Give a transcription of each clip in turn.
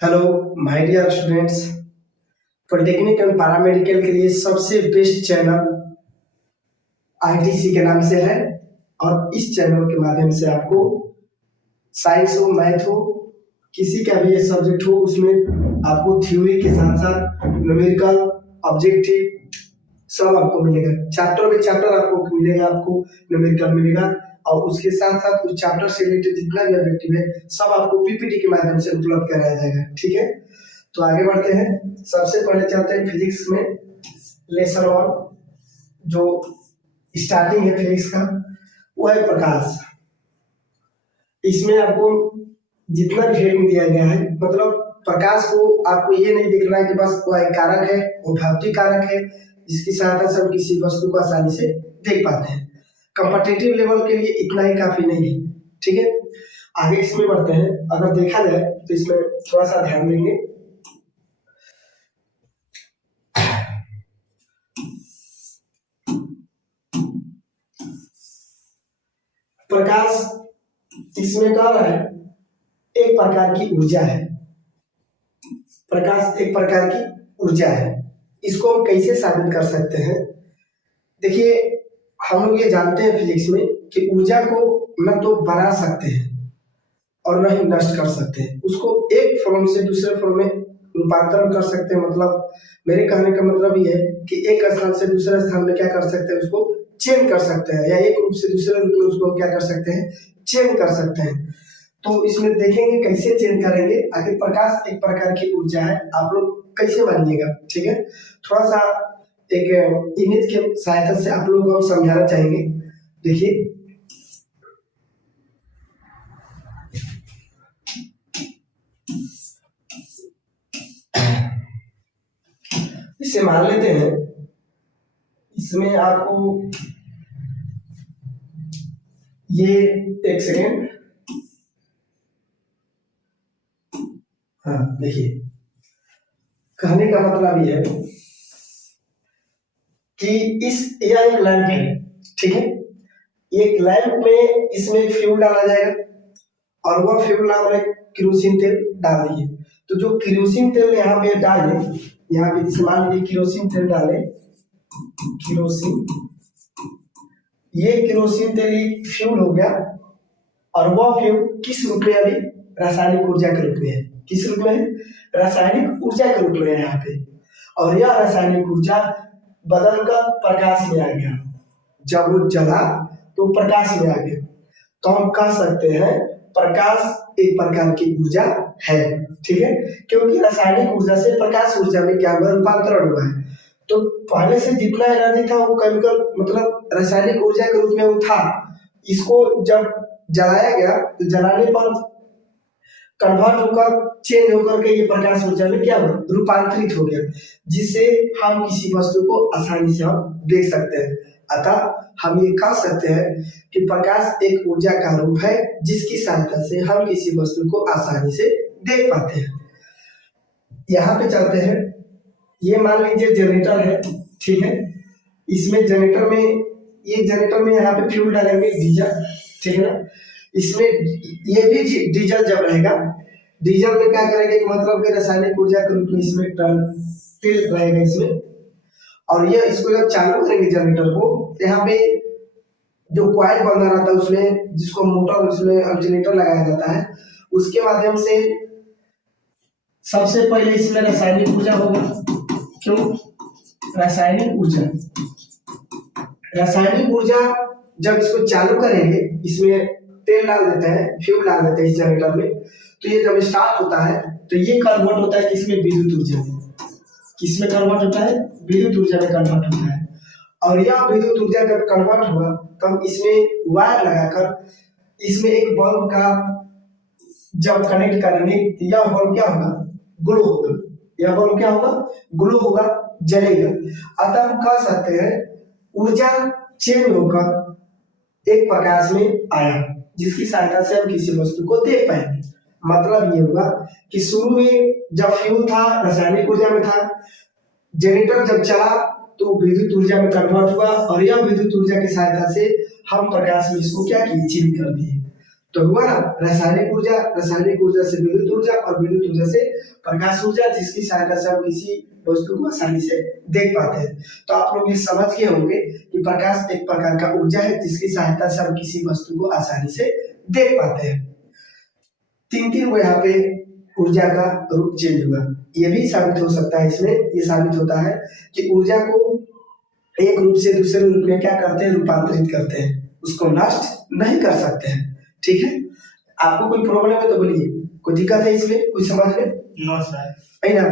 Hello my dear students. Polytechnic and paramedical के लिए सबसे बेस्ट चैनल आईटीसी के नाम से है और इस चैनल के माध्यम से आपको साइंस हो, मैथ हो, किसी का भी सब्जेक्ट हो उसमें आपको थ्योरी के साथ साथ न्यूमेरिकल, ऑब्जेक्टिव सब आपको मिलेगा। चैप्टर बाय चैप्टर आपको मिलेगा, आपको न्यूमेरिकल मिलेगा और उसके साथ साथ उस चैप्टर से रिलेटेड जितना भी ऑब्जेक्टिव है सब आपको पीपीटी के माध्यम से उपलब्ध कराया जाएगा। ठीक है, तो आगे बढ़ते हैं। सबसे पहले चलते हैं फिजिक्स में लेसन 1। जो स्टार्टिंग है फिजिक्स का वो है प्रकाश। इसमें आपको जितना भी हेडिंग दिया गया है, मतलब प्रकाश को आपको ये नहीं देखना है कि बस वो एक कारक है, वो भौतिक कारक है जिसकी सहायता से हम किसी वस्तु को आसानी से देख पाते हैं। कॉम्पिटिटिव लेवल के लिए इतना ही काफी नहीं है। ठीक है, आगे इसमें बढ़ते हैं। अगर देखा जाए तो इसमें थोड़ा सा ध्यान देंगे। प्रकाश इसमें कह रहा है एक प्रकार की ऊर्जा है। प्रकाश एक प्रकार की ऊर्जा है। इसको हम कैसे साबित कर सकते हैं? देखिए, हम लोग ये जानते हैं फिजिक्स में कि ऊर्जा को न तो बढ़ा सकते हैं और न ही नष्ट कर सकते हैं। उसको एक फॉर्म से दूसरे फॉर्म में रूपांतरण कर सकते हैं। मतलब मेरे कहने का मतलब ये है कि एक स्थान से दूसरे स्थान में क्या कर सकते हैं, उसको चेंज कर सकते हैं, या एक रूप से दूसरे रूप में उसको क्या कर सकते हैं, चेंज कर सकते हैं। तो इसमें देखेंगे कैसे चेंज करेंगे। आखिर प्रकाश एक प्रकार की ऊर्जा है, आप लोग कैसे मानिएगा? ठीक है, थोड़ा सा एक इमेज के सहायता से आप लोगों को हम समझाना चाहेंगे। देखिए, इसे मान लेते हैं, इसमें आपको ये एक सेकेंड, हाँ देखिए, कहने का मतलब ये है कि यह एक लैंप है। ठीक है, एक लैंप में इसमें फ्यूल डाला जाएगा और वह फ्यूल नाम है केरोसिन तेल डाल दिए। तो जो केरोसिन तेल यहाँ पे डाले, यहाँ पे जैसे मान लीजिए केरोसिन तेल डाले, केरोसिन, ये केरोसिन तेल फ्यूल हो गया और वह फ्यूल किस रूप में? अभी रासायनिक ऊर्जा के रूप में है। किस रूप में है? रासायनिक ऊर्जा के रूप में है यहाँ पे। और यह रासायनिक ऊर्जा बदलकर प्रकाश में आ गया। जब वो जला तो प्रकाश में आ गया। तो हम कह सकते हैं प्रकाश एक प्रकार की ऊर्जा है। ठीक है, क्योंकि रासायनिक ऊर्जा से प्रकाश ऊर्जा में क्या हुआ? रूपांतरण हुआ है। तो पहले से जितना एनर्जी था वो केमिकल मतलब रासायनिक ऊर्जा के रूप में वो था। इसको जब जलाया गया तो जलाने पर कन्वर्ट होकर, चेंज होकर के ये प्रकाश ऊर्जा में क्या हुआ? रूपांतरित हो गया, जिससे हम किसी वस्तु को आसानी से हम देख सकते हैं। अतः हम ये कह सकते हैं कि प्रकाश एक ऊर्जा का रूप है जिसकी सहायता से हम किसी वस्तु को आसानी से देख पाते हैं। यहाँ पे चलते हैं। ये मान लीजिए जनरेटर है। ठीक है, इसमें जनरेटर में, ये जनरेटर में यहाँ पे फ्यूल डालेंगे डीजल। ठीक है ना, इसमें ये भी डीजल जब रहेगा, डीजल में क्या करेंगे कि मतलब कि रासायनिक ऊर्जा के रूप में इसमें तेल रहेगा इसमें, और ये इसको जब चालू करेंगे जनरेटर को, तो यहाँ पे जो कॉइल बंधा रहता है उसमें, जिसको मोटर, उसमें अल्टरनेटर लगाया जाता है, उसके माध्यम से सबसे पहले इसमें रासायनिक ऊर्जा होगा। क्यों? रासायनिक ऊर्जा, रासायनिक ऊर्जा जब इसको चालू करेंगे, इसमें तेल डाल देते हैं, फ्यूल डाल देते हैं इस जनरेटर में, तो ये जब स्टार्ट होता है तो ये कन्वर्ट होता है किसमें? विद्युत ऊर्जा में। किसमें कन्वर्ट होता है? विद्युत ऊर्जा में कन्वर्ट होता है। और यह विद्युत ऊर्जा जब कन्वर्ट हुआ तब इसमें वायर लगाकर इसमें एक बल्ब का जब कनेक्ट करेंगे, यह बल्ब क्या होगा? ग्लो होगा। यह बल्ब क्या होगा? ग्लो होगा, जलेगा। अतः हम कह सकते हैं ऊर्जा चेंज होकर एक प्रकाश में आया जिसकी सहायता से हम किसी वस्तु को देख पाएंगे। मतलब ये होगा कि शुरू में जब फ्यूल था रासायनिक ऊर्जा में था, जनरेटर जब चला तो विद्युत ऊर्जा में कन्वर्ट हुआ और यह विद्युत ऊर्जा की सहायता से हम प्रकाश में इसको क्या किए? चेंज कर दिए। तो हुआ ना, रासायनिक ऊर्जा से विद्युत ऊर्जा और विद्युत ऊर्जा से प्रकाश ऊर्जा, जिसकी सहायता से हम किसी वस्तु को आसानी से देख पाते हैं। तो आप लोग ये समझ गए होंगे कि प्रकाश एक प्रकार का ऊर्जा है जिसकी सहायता से हम किसी वस्तु को आसानी से देख पाते हैं। तीन वो यहाँ पे ऊर्जा का रूप चेंज हुआ, ये भी साबित हो सकता है। इसमें ये साबित होता है कि ऊर्जा को एक रूप से दूसरे रूप में क्या करते हैं, रूपांतरित करते हैं, उसको नष्ट नहीं कर सकते हैं। ठीक है, आपको कोई प्रॉब्लम है तो बोलिए, कोई दिक्कत है इसमें, कुछ समझ में? No sir. है ना,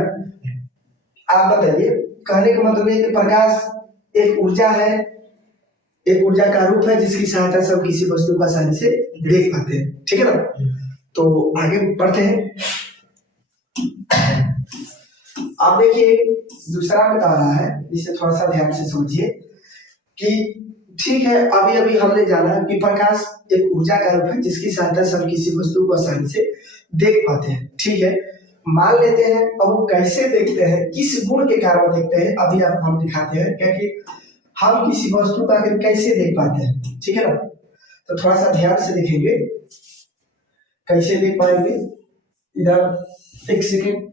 आप बताइए। कहने का मतलब है कि प्रकाश एक ऊर्जा है, एक ऊर्जा का रूप है जिसकी सहायता से हम किसी वस्तु को आसानी से देख पाते हैं। ठीक है ना, तो आगे बढ़ते हैं। आप देखिए दूसरा बता रहा है, जिसे थोड़ा सा ध्यान से समझिए कि ठीक है, अभी अभी हमने जाना कि प्रकाश एक ऊर्जा का रूप है जिसकी सहायता से हम किसी वस्तु को आसानी से देख पाते हैं। ठीक है, मान लेते हैं, अब वो कैसे देखते हैं, किस गुण के कारण देखते हैं, अभी आप हम दिखाते हैं, क्योंकि हम किसी वस्तु को आखिर कैसे देख पाते हैं। ठीक है ना, तो थोड़ा सा ध्यान से देखेंगे कैसे देख पाएंगे। इधर एक सेकेंड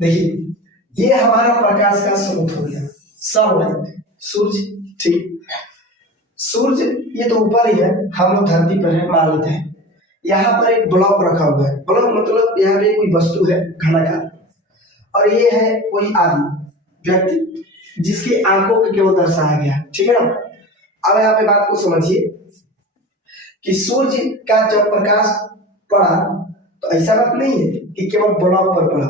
देखिए, ये हमारा प्रकाश का स्रोत हो गया, सनलाइट, सूर्य। ठीक, सूर्य ये तो ऊपर ही है, हम लोग धरती पर है, मान लेते हैं। यहाँ पर एक ब्लॉक रखा हुआ है, ब्लॉक मतलब यहाँ पे कोई वस्तु है घनाकार, और ये है कोई आदमी, व्यक्ति, जिसकी आंखों को केवल दर्शाया गया। ठीक है ना, अब यहाँ पे बात को समझिए कि सूर्य का जब प्रकाश पड़ा तो ऐसा बात नहीं है कि केवल ब्लॉक पर पड़ा,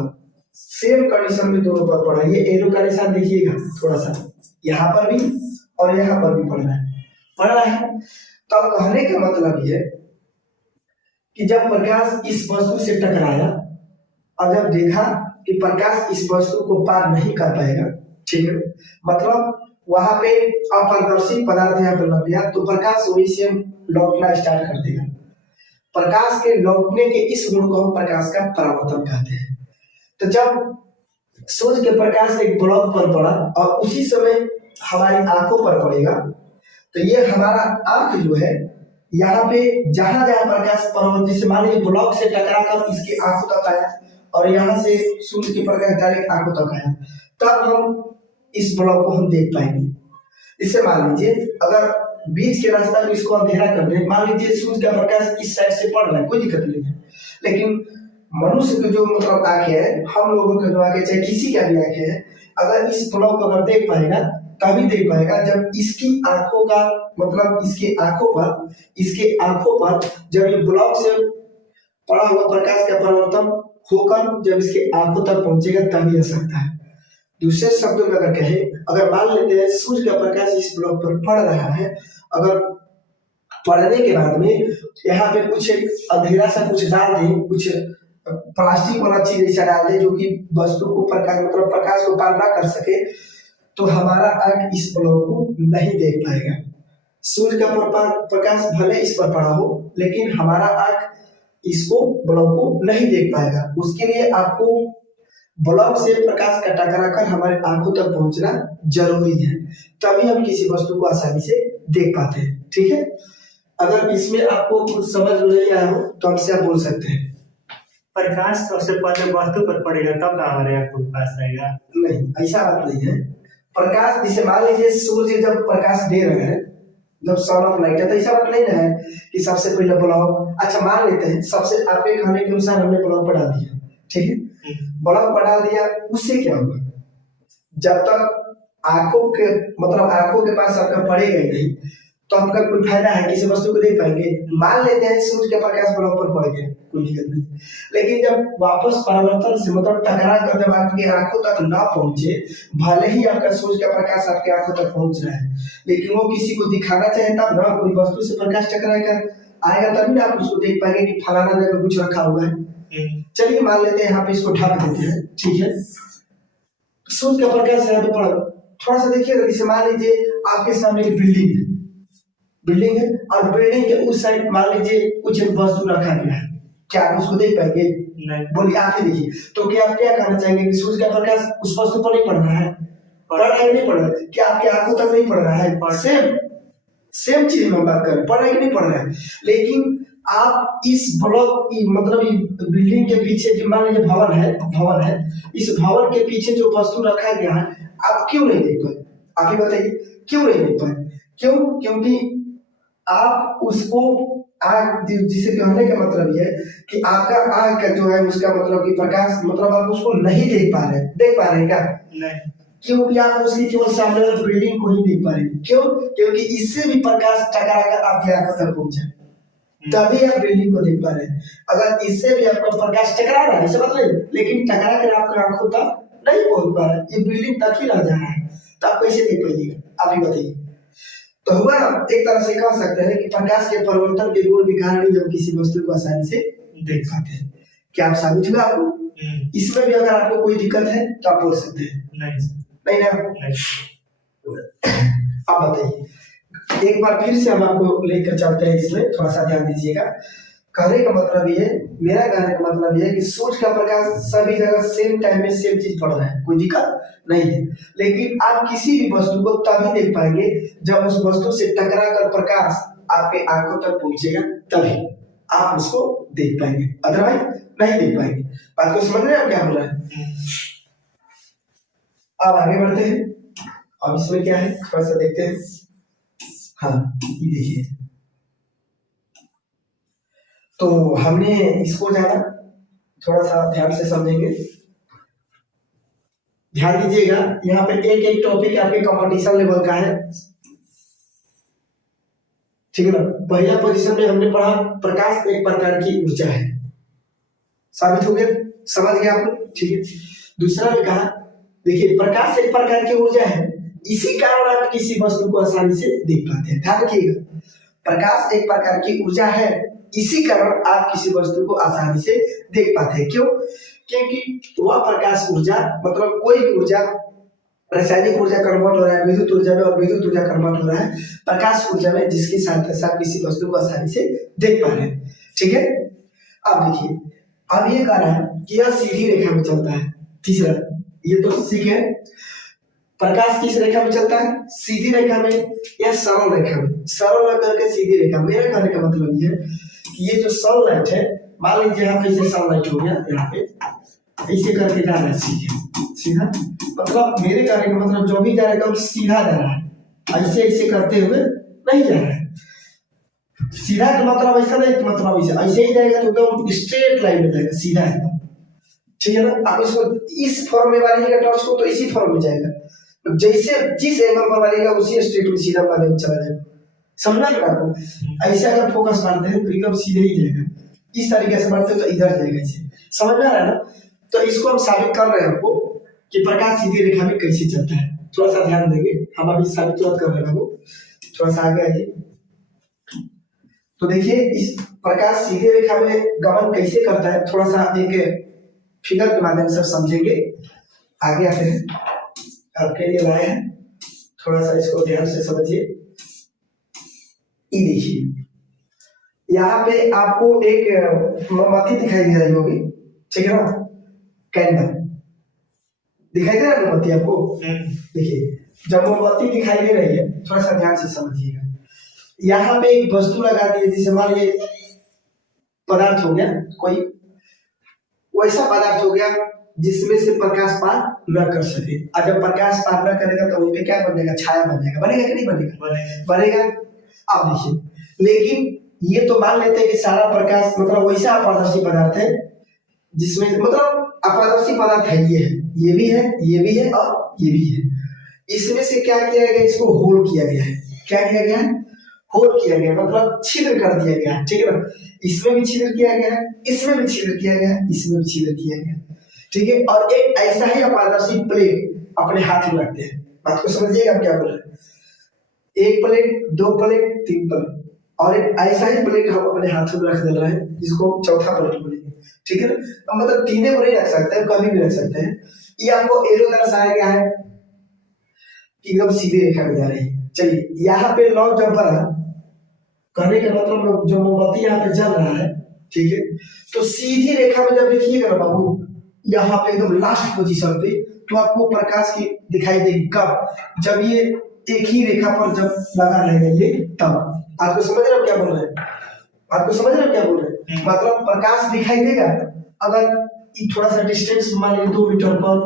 सेम कंडीशन में दोनों पर पड़ा। ये एरो का निशान देखिएगा थोड़ा सा, यहाँ पर भी और यहाँ पर भी पड़ रहा है। तो अब कहने का मतलब ये कि जब प्रकाश इस वस्तु से टकराया और जब देखा कि प्रकाश इस वस्तु को पार नहीं कर पाएगा, ठीक है, मतलब वहां पे अपारदर्शी पदार्थ यहाँ पर लग गया, तो प्रकाश वही से लौटना स्टार्ट कर देगा। प्रकाश के लौटने के इस गुण को हम प्रकाश का परावर्तन कहते हैं। तो जब सूर्य के प्रकाश एक ब्लॉक पर पड़ा और उसी समय हमारी आंखों पर पड़ेगा, तो ये हमारा आंख जो है, यहाँ पे जहां जहां प्रकाश परावर्तन, जैसे मान लीजिए ब्लॉक से टकरा कर इसकी आंखों तक आया और यहाँ से सूर्य के प्रकाश डायरेक्ट आंखों तक आया, तब हम इस ब्लॉक को हम देख पाएंगे। इससे मान लीजिए अगर बीच के रास्ता में इसको अंधेरा कर दें, मान लीजिए सूर्य का प्रकाश इस साइड से पड़ रहा है, कोई दिक्कत नहीं है, लेकिन मनुष्य की जो मतलब आंखें है, हम लोगों की जो आंखें, चाहे किसी का भी आंखें है, अगर इस ब्लॉक को अगर देख पाएगा तभी देख पाएगा जब इसकी आंखों का मतलब इसके आंखों पर जब ये ब्लॉक से पड़ा हुआ प्रकाश का परिवर्तन होकर जब इसके आंखों तक पहुंचेगा तभी आ सकता है। दूसरे शब्दों में अगर कहें, अगर मान लेते हैं सूर्य का प्रकाश इस ब्लॉक पर पड़ रहा है, अगर पड़ने के बाद में यहाँ पे कुछ अंधेरा सा कुछ डाल दें, कुछ प्लास्टिक वाला चीज ऐसा डाल दें जो कि वस्तु को प्रकाश मतलब प्रकाश को पार ना कर सके, तो हमारा आंख इस ब्लॉक को नहीं देख पाएगा। सूर्य का प्रकाश भले इस पर पड़ा हो, लेकिन हमारा आंख इसको ब्लॉक को नहीं देख पाएगा। उसके लिए आपको ब्लॉक से प्रकाश का टकरा कर हमारे आंखों तक पहुंचना जरूरी है, तभी हम किसी वस्तु को आसानी से देख पाते हैं। ठीक है, अगर इसमें आपको कुछ समझ नहीं आया हो तो हमसे आप बोल सकते हैं। प्रकाश सबसे पहले वस्तु पर पड़ेगा तब हमारे आंखों के पास आएगा? नहीं, ऐसा बात नहीं है। प्रकाश जैसे मान लीजिए सूर्य जब प्रकाश दे रहे हैं, जब सन ऑफ लाइट है, तो ऐसा बात नहीं है कि सबसे पहले ब्लॉक, अच्छा मान लेते हैं सबसे आपके कहने के अनुसार हमने ब्लॉक पढ़ा दिया, ठीक है, ब्लॉक पढ़ा दिया, उससे क्या होगा, जब तक आंखों के मतलब आंखों के पास आपका पड़ेगा ही नहीं, तो आपका कोई फायदा है किसी वस्तु को देख पाएंगे। मान लेते हैं सूर्य के प्रकाश ब्लॉक पर पड़ गया, कोई दिक्कत नहीं, लेकिन जब वापस परावर्तन से मतलब टकरा कर जब आपकी आंखों तक ना पहुंचे, भले ही आपका सूर्य का प्रकाश आपके आंखों तक पहुंच रहा है, लेकिन वो किसी को दिखाना चाहे तब ना, कोई वस्तु से प्रकाश टकरा कर आएगा तभी ना आप उसको देख पाएंगे कि फलाना जगह कुछ रखा हुआ है। चलिए मान लेते हैं यहाँ पे इसको ढक देते हैं, ठीक है, सूर्य का प्रकाश यहाँ पे पड़ा, थोड़ा सा देखिए, जैसे मान लीजिए आपके सामने एक बिल्डिंग है और बिल्डिंग के उस साइड मान लीजिए कुछ वस्तु रखा गया है, क्या आप उसको देख पाएंगे? नहीं। बोलिए, आप ही देखिए, तो क्या आप क्या कहना चाहेंगे कि सूर्य का प्रकाश उस वस्तु पर नहीं पड़ रहा है? पड़ रहा है, नहीं पड़ रहा है, क्या आपकी आंखों तक नहीं पड़ रहा है? सेम सेम चीज में हम बात कर रहे हैं, पढ़ रहे कि नहीं पढ़ रहे हैं। लेकिन आप इस ब्लॉक मतलब बिल्डिंग के पीछे जो मान लीजिए भवन है, इस भवन के पीछे जो वस्तु रखा गया है आप क्यों नहीं देख पाए? आप ही बताइए क्यों नहीं देख पाए? क्यों? क्योंकि आप उसको आग, जिसे कहने का मतलब ये है कि आपका आग का जो है उसका मतलब कि प्रकाश, मतलब आप उसको नहीं देख पा रहे हैं क्या? नहीं। क्योंकि आप उसकी केवल सामने वाली बिल्डिंग को ही देख पा रहे हैं। क्यों? क्योंकि इससे भी प्रकाश टकरा कर आपकी आंखों तक पहुंचा, तभी आप बिल्डिंग को देख पा रहे हैं। अगर इससे भी आपका प्रकाश टकरा रहा है, इसे मतलब, लेकिन टकरा कर आपकी आंखों तक नहीं पहुंच पा रहा है, ये बिल्डिंग तक ही रह जा रहा है, तो आप कैसे देख पाइएगा? आप ही बताइए। तो हुआ एक तरह से कह सकते हैं कि प्रकाश के परिवर्तन के गुण के कारण ही हम किसी वस्तु को आसानी से देख पाते हैं। क्या आप साबित हुआ आपको? इसमें भी अगर आपको कोई दिक्कत है तो आप बोल सकते हैं। नहीं ना? आप बताइए, एक बार फिर से हम आपको लेकर चलते हैं, इसमें थोड़ा सा ध्यान दीजिएगा। कहने का मतलब ये, मेरा कहने का मतलब ये है कि सूर्य का प्रकाश सभी जगह सेम टाइम में सेम चीज पड़ रहा है, कोई दिक्कत नहीं है। लेकिन आप किसी भी वस्तु को तभी देख पाएंगे जब उस वस्तु से टकरा कर प्रकाश आपके आंखों तक पहुंचेगा, तभी आप उसको देख पाएंगे, अदरवाइज नहीं देख पाएंगे। बात को समझ रहे हैं आप क्या बोल रहे हैं? अब आगे बढ़ते हैं। अब इसमें क्या है थोड़ा सा देखते हैं। हाँ, ये देखिए, तो हमने इसको जाना, थोड़ा सा ध्यान से समझेंगे, ध्यान दीजिएगा। यहाँ पे एक एक टॉपिक आपके कंपटीशन लेवल का है, ठीक है ना। पहला पोजीशन में हमने पढ़ा प्रकाश एक प्रकार की ऊर्जा है, साबित हो गया, समझ गया आप, ठीक है। दूसरा में कहा, देखिए प्रकाश एक प्रकार की ऊर्जा है, इसी कारण आप किसी वस्तु को आसानी से देख पाते हैं। ध्यान रखिएगा, प्रकाश एक प्रकार की ऊर्जा है, इसी कारण आप किसी वस्तु को आसानी से देख पाते हैं। क्यों? क्योंकि वह प्रकाश ऊर्जा, मतलब कोई भी ऊर्जा, रासायनिक ऊर्जा कन्वर्ट हो रहा है विद्युत ऊर्जा में, और विद्युत ऊर्जा कन्वर्ट हो रहा है प्रकाश ऊर्जा में, जिसकी सहायता से आप किसी वस्तु को आसानी से देख पा रहे हैं, ठीक है। अब देखिए, अब ये कह रहा है कि यह सीधी रेखा में चलता है। तीसरा, ये तो सीख है, प्रकाश किस रेखा में चलता है? सीधी रेखा में या सरल रेखा में? सरल करके सीधी रेखा। मेरा कहने का मतलब ये है कि ये जो सनलाइट है, मान लीजिए यहाँ पे ऐसे सनलाइट हो गया, यहाँ पे ऐसे करके जा रहा है सीधा, मतलब मेरे कहने का मतलब जो भी जा रहा है सीधा जा रहा है, ऐसे ऐसे करते हुए नहीं जा रहा है। सीधा का मतलब ऐसा नहीं, मतलब ऐसे ही जाएगा तो एकदम स्ट्रेट लाइन में जाएगा, सीधा एकदम, ठीक है ना। आप इसको इस फॉर्म में वालिएगा टॉर्च को तो इसी फॉर्म में जाएगा, जैसे जिस एंगल पर वालिएगा उसी स्ट्रेट में सीधा माध्यम चला जाएगा। समझना है आपको? ऐसे अगर फोकस मारते हैं तो एकदम सीधे ही जाएगा, इस तरीके से मारते हैं तो इधर जाएगा, इसे समझ में आ रहा है ना। तो इसको हम साबित कर रहे हैं आपको कि प्रकाश सीधी रेखा में कैसे चलता है। थोड़ा सा ध्यान देंगे, हम अभी साबित कर रहे हैं वो, थोड़ा सा आगे आइए। तो देखिए, इस प्रकाश सीधी रेखा में गमन कैसे करता है, थोड़ा सा एक फिगर के माध्यम से समझेंगे। आगे आते हैं, आपके लिए लाए हैं, थोड़ा सा इसको ध्यान से समझिए। ये देखिए, यहाँ पे आपको एक मोमबत्ती दिखाई दे रही होगी, ठीक है ना, कैंडल दिखाई दे रहा है मोमबत्ती आपको? देखिए, जब मोमबत्ती दिखाई दे रही है, थोड़ा सा ध्यान से समझिएगा। यहाँ पे एक वस्तु लगा दी है, जिसे मान लीजिए पदार्थ हो गया, कोई वैसा पदार्थ हो गया जिसमें से प्रकाश पार न कर सके। और जब प्रकाश पार न करेगा तो वहीं पे क्या बनेगा? छाया बन जाएगा। बनेगा कि नहीं बनेगा? बनेगा। अब देखिए, लेकिन ये तो मान लेते हैं कि सारा प्रकाश मतलब वैसा अपारदर्शी पदार्थ है जिसमें, मतलब अपारदर्शी पदार्थ है, ये भी है, ये भी है और ये भी है। इसमें से क्या किया गया? इसको होल किया गया है। क्या किया गया? होल किया गया, मतलब छिद्र कर दिया गया, ठीक है ना। इसमें भी छिद्र किया गया है, इसमें भी छिद्र किया गया है, इसमें भी छिद्र किया गया, ठीक है। और एक ऐसा ही अपारदर्शी प्लेट अपने हाथ में रखते हैं। बात को समझिएगा आप क्या बोल रहे हैं। एक प्लेट, दो प्लेट, तीन प्लेट, और एक ऐसा ही प्लेट हम अपने हाथ में रख दे रहे हैं, जिसको चौथा प्लेट बोलेंगे, ठीक है ना। मतलब तीनों को नहीं रख सकते हैं, कभी भी रख सकते हैं। ये आपको एरो दर्शाया गया है, एकदम सीधी रेखा में जा रही है। चलिए, यहाँ पे लौ जब बना, कहने का मतलब जो मोमबत्ती यहाँ पे जल रहा है, ठीक है, तो सीधी रेखा में जब देखिएगा ना बाबू, यहाँ पे एकदम लास्ट पोजीशन पे, तो आपको प्रकाश की दिखाई देगी। कब? जब ये एक ही रेखा पर जब लगा रहेगा ये, तब आपको समझ रहे हो क्या बोल रहे हैं? आपको समझ रहे हो क्या बोल रहे हैं? मतलब प्रकाश दिखाई देगा अगर ये थोड़ा सा डिस्टेंस मान लीजिए 2 मीटर पर,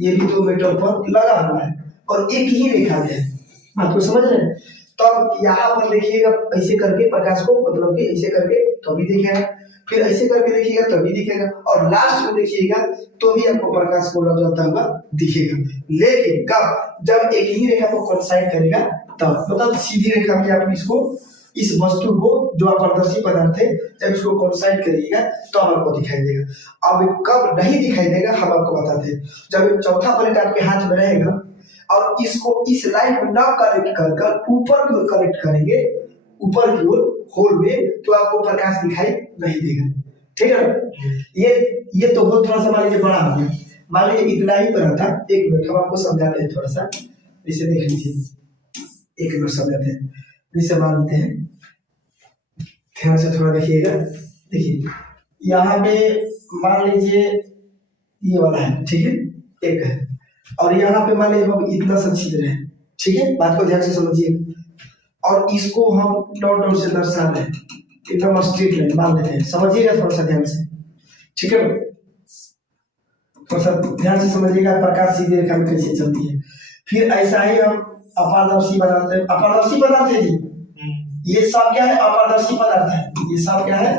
ये भी 2 मीटर पर लगा हुआ है और एक ही रेखा में है। आपको समझ रहे हैं? तब यहाँ पर देखिएगा ऐसे करके प्रकाश को, मतलब कि ऐसे करके तो भी दिखेगा, फिर ऐसे करके देखिएगा तभी दिखेगा, और लास्ट में देखिएगा तो भी आपको प्रकाश को जलता हुआ दिखेगा। लेकिन कब? जब एक ही रेखा को कोइंसाइड करेगा तब, मतलब सीधी रेखा में आप इसको, इस वस्तु को जो अपारदर्शी पदार्थ है, जब इसको कोइंसाइड करिएगा तो आपको दिखाई देगा। अब कब नहीं दिखाई देगा हम आपको बताते हैं। जब चौथा प्लेट आपके हाथ में रहेगा और इसको इस लाइन में ना कनेक्ट कर ऊपर की ओर कनेक्ट करेंगे, ऊपर की ओर होल में, तो आपको प्रकाश दिखाई नहीं देगा। ठीक है ना? ये तो बहुत थोड़ा सा मान लीजिए बड़ा हो गया, मान लीजिए इतना ही बड़ा था। एक मिनट हम आपको समझाते हैं थोड़ा सा, इसे देख लीजिए, एक मिनट समझाते हैं। इसे मान लेते हैं, ध्यान से थोड़ा देखिएगा। देखिए यहाँ पे मान लीजिए ये वाला है, ठीक है, एक है, और यहाँ पे मान लीजिए इतना सा छिद्र है, ठीक है, बात को ध्यान से समझिए। और इसको हम डॉट डॉट से दर्शा रहे हैं, एकदम स्ट्रेट लाइन मान लेते हैं, समझिएगा थोड़ा सा ध्यान से, ठीक है, थोड़ा सा ध्यान से समझिएगा प्रकाश सीधी रेखा में कैसे चलती है। फिर ऐसा ही हम अपारदर्शी पदार्थ है, अपारदर्शी पदार्थ है जी, ये सब क्या है? अपारदर्शी पदार्थ है, ये सब क्या है?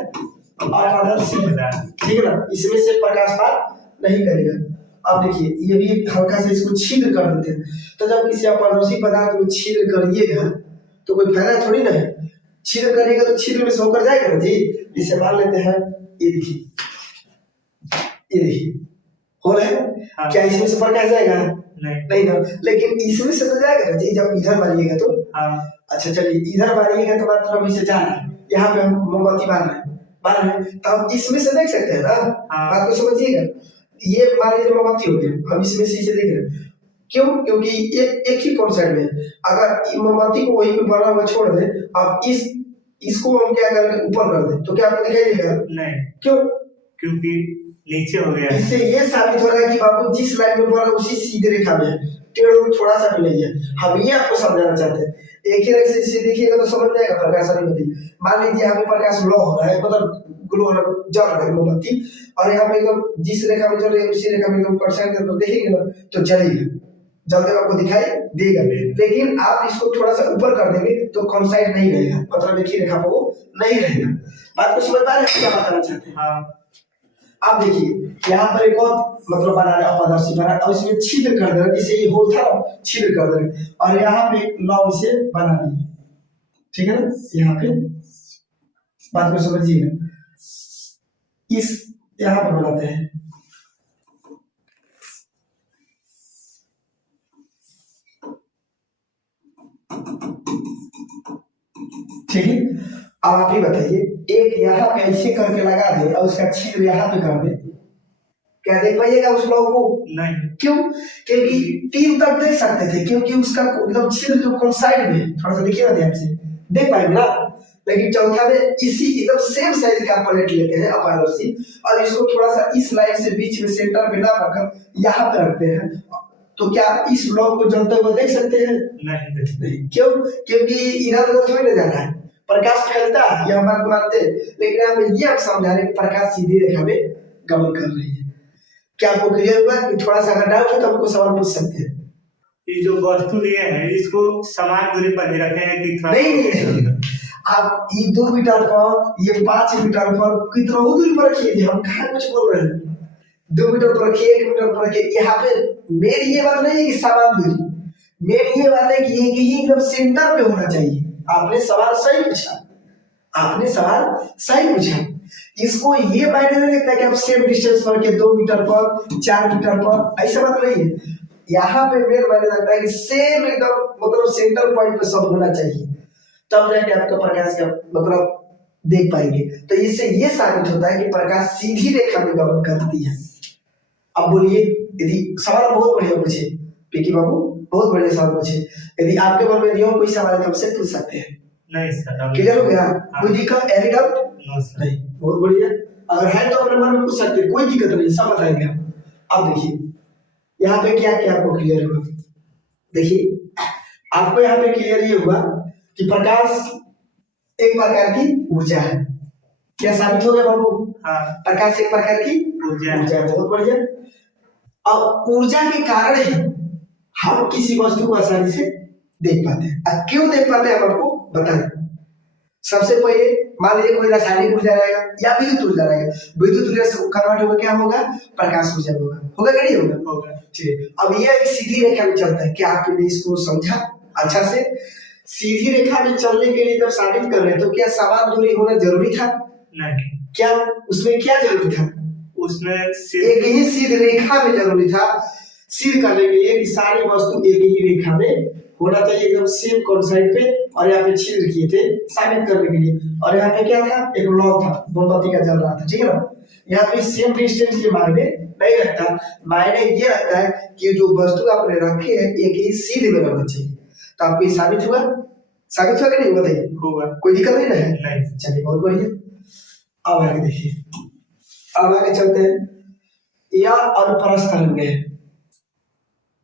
अपारदर्शी पदार्थ, ठीक है ना, इसमें से प्रकाश पार नहीं करेगा। अब देखिए ये भी हल्का से इसको छिद्र कर देते हैं, तो जब किसी अपारदर्शी पदार्थ में छिद्र करिएगा तो कोई फायदा थोड़ी ना है, छिद्र करेगा तो छिद्र में से होकर जाएगा ना जी। इसे मान लेते हैं, ये देखिए, ये देखिए हो रहा है। हाँ। क्या इसमें से प्रकाश जाएगा? नहीं ना, लेकिन इसमें से तो जाएगा ना जी, जब इधर मारिएगा तो। हाँ। अच्छा चलिए, इधर मारिएगा तो मतलब इसे जा रहा है, यहाँ पे हम मोमबत्ती बांध रहे हैं, तो हम इसमें से देख सकते हैं ना। हाँ। बात को समझिएगा, ये मान लीजिए मोमबत्ती हो गया, हम इसमें से इसे देख रहे हैं, क्यों? क्योंकि एक ही कॉन्सेप्ट में, अगर मोमबत्ती को वहीं पे बना हुआ छोड़ दे, अब इसको हम क्या करेंगे, ऊपर कर दे, तो क्या आपको दिखाई देगा? नहीं। क्यों? क्योंकि नीचे हो गया। इससे ये साबित हो रहा है कि बाबू जिस लाइन में बोला उसी सीधे रेखा में है, टेढ़ थोड़ा सा भी नहीं है। हम ये आपको समझाना चाहते हैं, एक ही रेखा से देखिएगा तो समझ जाएगा प्रकाश अनुमति। मान लीजिए यहाँ पे प्रकाश लो हो रहा है, मतलब ग्लो जल रहा है मोमबत्ती, और यहाँ पे एकदम जिस रेखा में जल रही है उसी रेखा में एकदम परसेंट तो देखेंगे ना तो जलेगा, जलते हुए आपको दिखाई देगा। लेकिन आप इसको थोड़ा सा ऊपर कर देंगे तो कोइंसाइड नहीं रहेगा, मतलब एक ही रेखा पर वो नहीं रहेगा। बात को समझ पा रहे हैं क्या बताना चाहते हैं? हाँ। आप देखिए यहाँ पर एक और मतलब बना रहे अपारदर्शी बना, और इसमें छिद्र कर दे रहे, जैसे ये होल था छिद्र कर दे रहे, और यहाँ पे लॉ इसे बना दिए, ठीक है ना। यहाँ पे बात को समझिएगा, इस यहाँ पर बनाते हैं, ठीक है। अब आप ही बताइए, एक यहाँ पे ऐसे करके लगा दे और उसका छिद्र यहाँ पे कर दे, क्या देख पाइएगा उस लोगों को? नहीं। क्यों? क्योंकि 3 तक देख सकते थे, क्योंकि उसका एकदम छिद्र जो कोइंसाइड में, थोड़ा सा देखिए ना ध्यान से, देख पाएंगे ना। लेकिन चौथा में इसी एकदम सेम साइज का प्लेट लेते हैं अपारदर्शी, और इसको थोड़ा सा इस लाइन से बीच में सेंटर में ना रखकर यहाँ पे रखते हैं, तो क्या इस ब्लॉक को जलते हुए देख सकते हैं? नहीं। क्यों? क्योंकि इधर उधर थोड़ी ना जाना है, प्रकाश फैलता है, यह बात मानते हैं, लेकिन यहाँ पे ये आप समझा रहे हैं प्रकाश सीधी रेखा में गमन कर रही है। क्या आपको क्लियर हुआ? कि थोड़ा सा अगर डाउट हो तो हमको सवाल पूछ सकते हैं। ये जो वस्तु लिए हैं इसको समान दूरी पर ही रखेंगे कि थोड़ा नहीं, आप ये 2 मीटर पर, ये 5 मीटर पर, कितना दूरी पर रखिए, हम कहाँ कुछ बोल रहे हैं। 2 मीटर पर रखिए, 1 मीटर पर रखिए, यहाँ पे मेरी ये बात नहीं है कि समान दूरी, मेरी ये बात है कि ये एकदम सेंटर पे होना चाहिए। आपने सवाल सही पूछा, आपने सवाल सही पूछा। इसको ये मायने नहीं लगता कि आप सेम डिस्टेंस पर के 2 मीटर पर, 4 मीटर पर, ऐसा बात नहीं है। यहाँ पे मेरे मायने लगता है कि सेम एकदम मतलब सेंटर पॉइंट पे सब होना चाहिए, तब जाके आपका प्रकाश का मतलब देख पाएंगे। तो इससे ये साबित होता है कि प्रकाश सीधी रेखा में गमन करती है। अब बोलिए, यदि सवाल बहुत बढ़िया पूछे पिकी बाबू, बहुत बढ़िया सवाल पूछे, यदि आपके मन में कोई सवाल है तो हमसे पूछ सकते हैं। नहीं सर, क्लियर हो गया? कोई दिक्कत, एनी डाउट? नहीं, बहुत बढ़िया। अगर है तो अपने मन में पूछ सकते हैं, कोई दिक्कत नहीं, सब बताएंगे हम। अब देखिए यहाँ पे क्या क्या आपको क्लियर हुआ। देखिए आपको यहाँ पे क्लियर ये हुआ कि प्रकाश एक प्रकार की ऊर्जा है। क्या साबित हो गया बाबू? हाँ, प्रकाश एक प्रकार की ऊर्जा ऊर्जा है। बहुत बढ़िया। अब ऊर्जा के कारण ही हम किसी वस्तु को आसानी से देख पाते हैं। अब क्यों देख पाते हैं हम आपको बताएं। सबसे पहले मान लीजिए कोई रासायनिक ऊर्जा रहेगा या विद्युत ऊर्जा रहेगा, विद्युत ऊर्जा से कन्वर्ट होकर क्या होगा? प्रकाश ऊर्जा होगा। होगा कि नहीं होगा? होगा। ठीक। अब ये एक सीधी रेखा में चलता है। क्या आपने इसको समझा अच्छा से? सीधी रेखा में चलने के लिए जब साबित कर रहे हैं तो क्या समान दूरी होना जरूरी था? नहीं। क्या उसमें क्या जरूरी था? उसमें एक ही सीधी रेखा में जरूरी था सिद्ध करने के लिए कि सारी वस्तु एक ही रेखा में होना चाहिए, एकदम सेम कॉन्साइड पे। और यहाँ पे छिद्र किए थे साबित करने के लिए। और यहाँ पे क्या था? एक लॉ था, मोमबत्ती का जल रहा था, ठीक है ना। यहाँ पे सेम डिस्टेंस ये मायने नहीं रखता, मायने ये रखता है कि जो वस्तु आपने रखे है एक ही सीधे में रहना चाहिए। तो आपको ये साबित हुआ? साबित हुआ कि नहीं? बताइए। होगा। कोई दिक्कत नहीं ना है? नहीं। चलिए बहुत बढ़िया। अब आगे देखिए, अब आगे चलते हैं। यह अनुप्रस्थ तरंग है।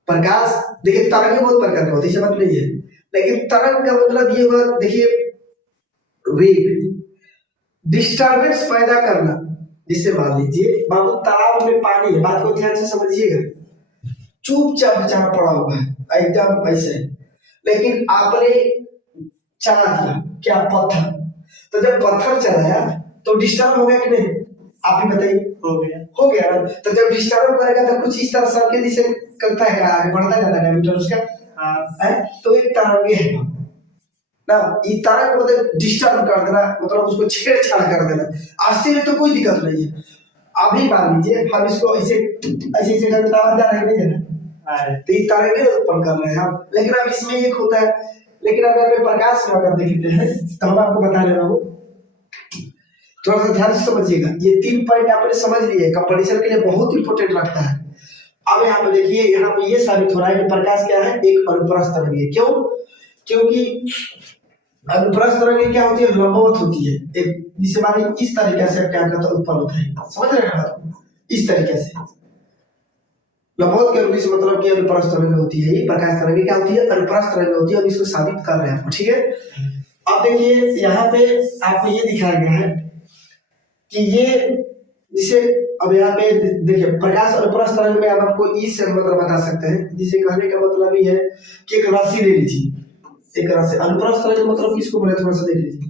प्रकाश देखिए तरंग बहुत प्रकार की होती है, बात नहीं है, लेकिन तरंग का मतलब ये हुआ, देखिए वेग, डिस्टरबेंस पैदा करना। जिससे मान लीजिए बाबू तालाब में पानी है, बात को ध्यान से समझिएगा, चुपचाप बेचारा पड़ा हुआ है एकदम ऐसे, लेकिन आपने चला दिया क्या? पत्थर। तो जब पत्थर चलाया तो डिस्टर्ब हो गया कि नहीं? आप ही बताइए। हो गया। हो गया ना। तो जब डिस्टर्ब करेगा तो कुछ इस तरह सर्किल जिसे करता है, आगे बढ़ता जाता है डायमीटर उसका। हाँ। है तो एक तरंग है ना, ये तरंग मतलब डिस्टर्ब कर देना, मतलब उसको छेड़छाड़ कर देना। आस्ते में तो कोई दिक्कत नहीं है। अभी मान लीजिए हम इसको ऐसे ऐसे ऐसे करके आवाज आ रही है ना, तो ये तरंगे उत्पन्न कर रहे हैं हम। लेकिन अब इसमें एक होता है, लेकिन अगर प्रकाश में अगर देखते हैं तो हम आपको बता रहे हैं, थोड़ा सा ध्यान से समझिएगा। ये 3 पॉइंट आपने समझ लिए, कंपटीशन के लिए बहुत इंपॉर्टेंट रखता है। अब यहाँ पे देखिए, यहाँ पे ये साबित हो रहा है कि प्रकाश क्या है? एक अनुप्रस्थ तरंग है। क्यों? क्योंकि अनुप्रस्थ तरंग क्या होती है? लंबवत होती है। एक जिसे माने इस तरीके से क्या करता है? उत्पन्न होता है। समझ रहे हैं? इस तरीके से लंबवत के रूप से मतलब कि अनुप्रस्थ तरंग होती है। ये प्रकाश तरंग क्या होती है? अनुप्रस्थ तरंग होती है। अब इसको साबित कर रहे हैं, ठीक है। अब देखिए यहाँ पे आपको ये दिखाया गया है कि ये जिसे अब यहाँ पे देखिए प्रकाश अनुप्रस्थ तरंग में हम आपको इस मतलब बता सकते हैं, जिसे कहने का मतलब ये है कि एक राशि ले लीजिए। एक राशि अनुप्रस्थ तरंग मतलब किसको बोले? थोड़ा सा देख लीजिए।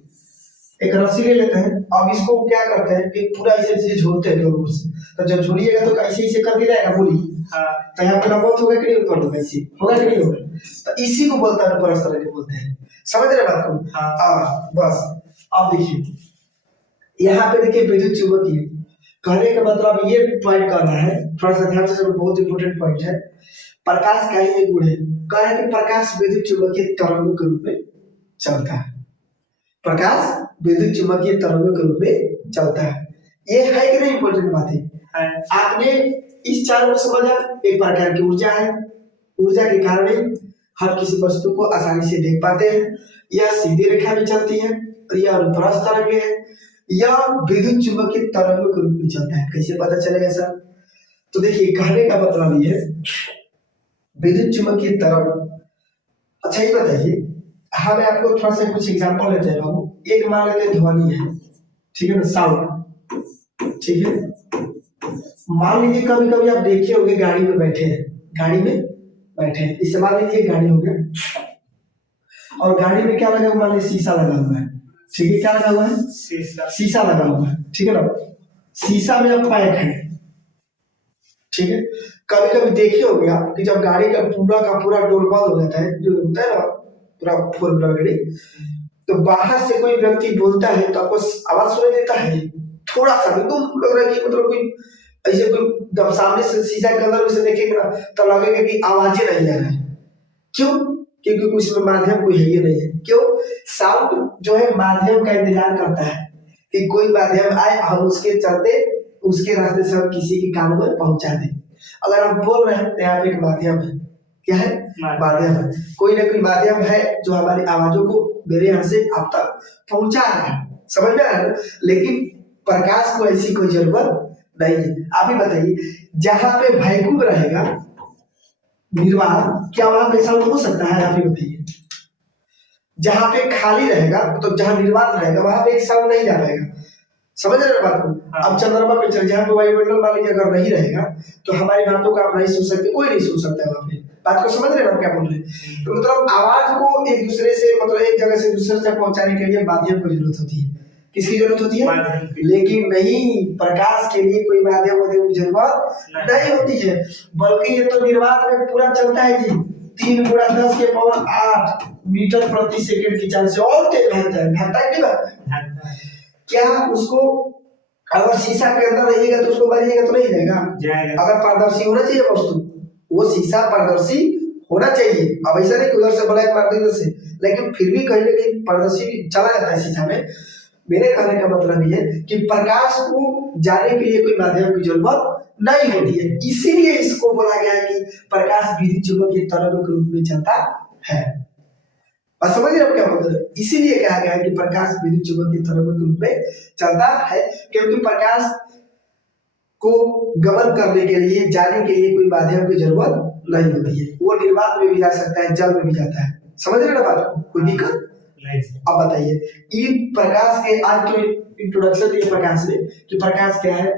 एक रस्सी ले लेते हैं, अब इसको क्या करते हैं कि पूरा ऐसे ऐसे झूलते हैं दोनों से। तो जब झूलिएगा तो ऐसे ऐसे करके जाएगा बोली। हाँ। तो यहाँ पे लंबवत होगा कि नहीं? ऊपर होगा, ऐसे होगा कि नहीं होगा? तो इसी को बोलता है अनुप्रस्थ तरंग बोलते हैं। समझ रहे बात को? हाँ बस। अब देखिए यहाँ पे देखिए विद्युत चुंबकीय, कहने का मतलब ये पॉइंट कर रहा है, थोड़ा सा ध्यान से, बहुत इंपोर्टेंट पॉइंट है। प्रकाश का ही गुण है, कह रहा है कि प्रकाश विद्युत चुंबकीय तरंगों के रूप में चलता है। प्रकाश विद्युत चुंबकीय तरंगों के रूप में चलता है। ये है कि नहीं इंपॉर्टेंट बात है? आपने इस चार को समझा, एक प्रकार की ऊर्जा है, ऊर्जा के कारण हम किसी वस्तु को आसानी से देख पाते हैं। यह सीधी रेखा में चलती है और यह अनुप्रस्थ तरंग है। यह विद्युत चुंबकीय तरंगों के रूप में चलता है। कैसे पता चलेगा सर? तो देखिए कहने का मतलब ये है विद्युत चुंबकीय तरंग। अच्छा ये बताइए, हमें आपको थोड़ा सा कुछ एग्जांपल लेते हैं बाबू। एक मान लेते ध्वनि है, ठीक है ना, साउंड, ठीक है। मान लीजिए कभी कभी आप देखे होंगे गाड़ी में बैठे हैं, गाड़ी में बैठे हैं, इसे मान लीजिए गाड़ी हो गया और गाड़ी में क्या लगा हुआ? मान लीजिए शीशा लगा हुआ है, ठीक है। क्या लगा हुआ है? शीशा लगा हुआ है, ठीक है ना। शीशा में अब पैक है, ठीक है। कभी कभी देखे होंगे आप कि जब गाड़ी का पूरा डोर बंद हो जाता है, जो होता है ना पूरा 4 व्हीलर गाड़ी, तो बाहर से कोई व्यक्ति बोलता है तो आपको आवाज सुनाई देता है? थोड़ा सा एकदम लग रहा है कि मतलब कोई ऐसे कोई जब सामने से शीशा के अंदर उसे देखेंगे ना तो लगेगा कि आवाजें नहीं आ रहा है। क्यों? क्योंकि कुछ में माध्यम कोई है ही नहीं है। क्यों? साउंड जो है माध्यम का इंतजार करता है कि कोई माध्यम आए, हम उसके चलते उसके रास्ते से हम किसी के कान में पहुंचा दें। अगर हम बोल रहे हैं तो यहाँ पे एक माध्यम है। क्या है? माध्यम है। कोई ना कोई माध्यम है जो हमारी आवाजों को मेरे यहाँ से आप तक पहुंचा रहा है। समझ में आ रहा है? लेकिन प्रकाश को ऐसी कोई जरूरत नहीं है। आप ही बताइए, जहां पे वैक्यूम रहेगा निर्वात, क्या वहां पे साउंड हो सकता है? आप ही बताइए। जहां पे खाली रहेगा तो जहां निर्वात रहेगा वहां पे एक साउंड नहीं जा पाएगा। समझ रहे हैं बात को? हाँ। अब चंद्रमा पे चल, जहाँ पे वायुमंडल मान लीजिए अगर नहीं रहेगा तो हमारी बातों को आप नहीं सुन सकते, कोई नहीं सुन सकता है वहां पे। बात को समझ रहे हैं आप क्या बोल रहे हैं? तो मतलब आवाज को एक दूसरे से, मतलब एक जगह से दूसरे तक पहुंचाने के लिए माध्यम की जरूरत होती है। किसकी जरूरत होती है? लेकिन नहीं, प्रकाश के लिए कोई माध्यम की जरूरत नहीं होती है, बल्कि ये तो निर्वात में पूरा चलता है जी। 3 × 10⁸ मीटर प्रति सेकंड की चाल से और तेज भागता है। भागता है कि नहीं? क्या उसको अगर शीशा के अंदर रहिएगा तो उसको मारिएगा तो नहीं जाएगा? अगर पारदर्शी होना चाहिए वस्तु, वो शीशा पारदर्शी होना चाहिए। अब ऐसा नहीं उधर से ब्लैक मार देने से, लेकिन फिर भी कहीं ना कहीं पारदर्शी चला जाता है शीशा में। मेरे कहने का मतलब ये है कि प्रकाश को जाने के लिए कोई माध्यम की जरूरत नहीं होती है, इसीलिए इसको बोला गया है कि प्रकाश विद्युत चुंबकीय तरंगों के रूप में चलता है। और समझ रहे हो क्या मतलब है? इसीलिए कहा गया है कि प्रकाश विद्युत चुंबकीय तरंगों के रूप में चलता है, क्योंकि प्रकाश को गमन करने के लिए, जाने के लिए कोई माध्यम की जरूरत नहीं होती है। वो निर्वात में भी जा सकता है, जल में भी जाता है। समझ रहे हो ना बात को? कोई दिक्कत? अब बताइए, ये प्रकाश के आज तो इंट्रोडक्शन दिए प्रकाश में कि प्रकाश क्या है।